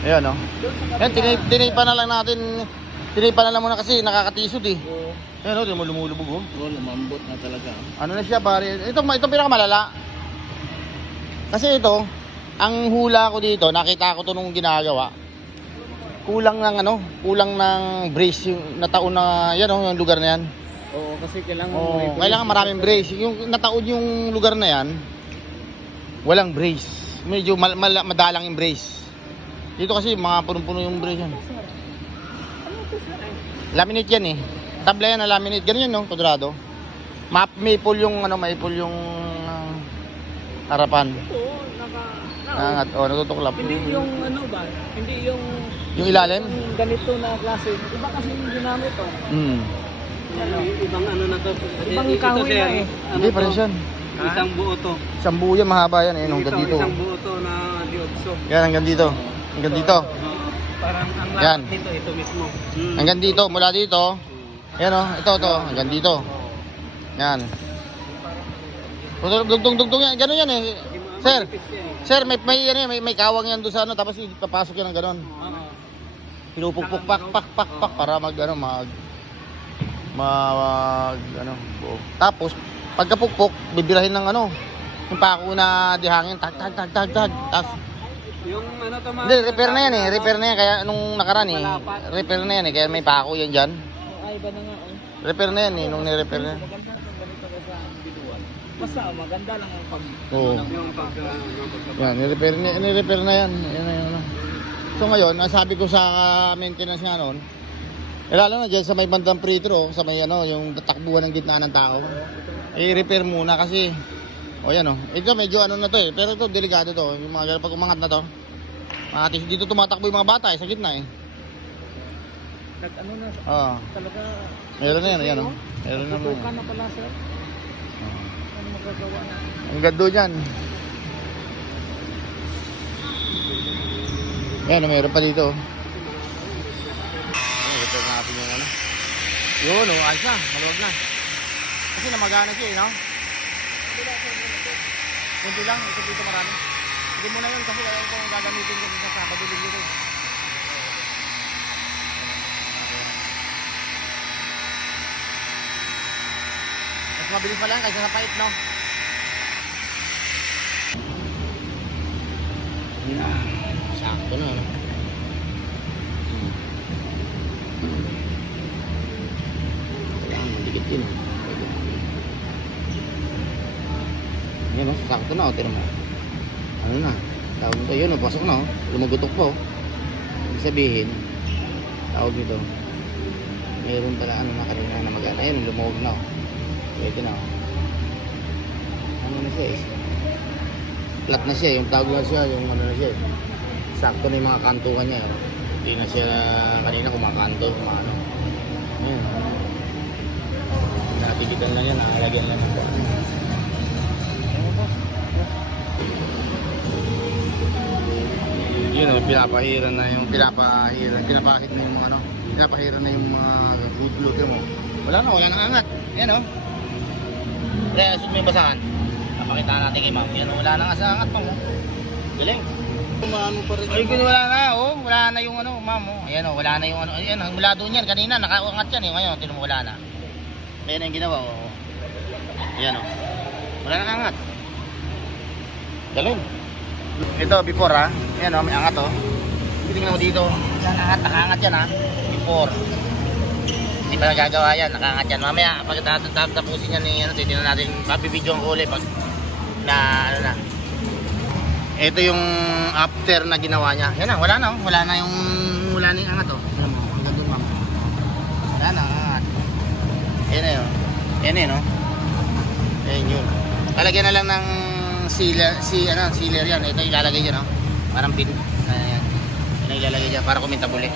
Ayan, no? Yan, tinipa na lang natin. Tinipa na lang muna kasi nakakatisod eh. Oo. Ayan, no? Di mo lumulubog, oh. Oo, lumambot na talaga. Ano na siya, pare? Ito pinakamalala. Kasi ito, ang hula ko dito, nakita ko to nung ginagawa. Kulang ng brace yung nataon na, yan, oh, yung lugar na yan. Oo, kasi kailangan Kailangan maraming brace. Yung nataon yung lugar na yan, walang brace. Medyo madalang yung brace. Dito kasi mga punong-puno yung brace yan. Ano to sir? Laminate yan eh. Tabla yan na laminate. Ganun yan, no? Kwadrado. Maple yung harapan. Oo, Nangat. Natutuklap. Hindi yung ano ba? Hindi yung Yung ilalim? yung ganito na klase. Iba kasi yung ginamit to. Ibang ano na to. Ibang Ito, kahoy sir, na eh. ano Hindi, to? pares yan. Isang buo to. Isang buo yan, mahaba yan. Ayun, hanggang dito. Isang buo to na diotso. Yan, hanggang dito. Hanggang dito. Parang ang Yan. lahat nito, ito mismo. Hanggang dito. Mula dito. Yan, oh. Ito. Hanggang dito. Yan. Dugtong yan. Ganun yan eh. Sir, may kawang yan doon sa ano. Tapos ipapasok yan ng ganun. Pinupukpuk pak para mag buo. Tapos pagkapukpok bibirahin ng yung pako na dihangin tag. Tapos Yung ano to mga... hindi, repair na yan kaya nung nakaraan repair na yan kaya may pako yan diyan. Ay, iba na nga oh. Repair na yan nung ni-repair na. Maganda lang ganito kasi ang biduan. Basta maganda lang ang pag... Oo. Yung pag... Yan, ni-repair na yan. Yan na yun. So ngayon, ang sabi ko sa maintenance nga noon, lalo na dyan sa may bandang pretro, sa may yung tatakbuhan ng gitna ng tao, i-repair muna kasi, yan ito medyo na to eh, pero ito delikado to, yung mga pag umangat na to, dito tumatakbo yung mga bata sa gitna eh. Nag-ano na, talaga... Meron na yan, yan meron na tutukan na pala sir. Ano magagawa na? Ang gando dyan. Yan, meron pa dito. Repair natin yung Yun, ayos na, maluwag na. Kasi namagana siya no? Kunti lang, ito dito marami. Hindi mo na yun kasi ayaw ko gagamitin ko sa Sabado dito. Mas mabilis pa lang kaysa sa pait, no? Sakto na, no? Kailangan mandikit yun. Yan, no? Sakto na, tira mo. Ano na? Tawag nito, yun, pasok na, lumugutok po. Ibig sabihin, tawag nito, mayroon pala na kanina na mag-ana. Ayun, lumuwag na, pwede na, ano na siya, flat na siya, yung tawag na siya, yung na siya, sakto na yung mga kantukan niya, hindi na siya kanina kumakanto, kumano. Ayan, natigitan lang yan, nakalagyan lang yan. Yun pinapahiran na yung pinapahid na yung pinapahiran na yung mga good mo. Wala nang angat. Ayan Kaya may basahan. Napakita natin kay ma'am. Yan wala nang angat pa mo. Galing. Umano pa rin. Ay, wala na wala na yung ma'am Ayan wala na yung ayan, mula doon yan kanina nakaangat yan ngayon tinumo wala na. Kaya na yung ginawa Ayan wala nang angat. Galing. Ito before Ayan may angat Tingnan mo dito. Yan nakaangat yan before. Hindi pa nagagawa yan, nakaangat yan. Mamaya pag tapusin yan titingnan natin, mabibidyo ang huli pag na Ito yung after na ginawa niya. Yan wala na yung angat Alam mo, hanggang doon ma'am. Wala na angat. Yan na yun. Yan na yun Yan yun. Talagyan na lang ng sealer yan. Ito ilalagay dyan parang pin. Ayan. Yan ilalagay dyan para kumintabuli.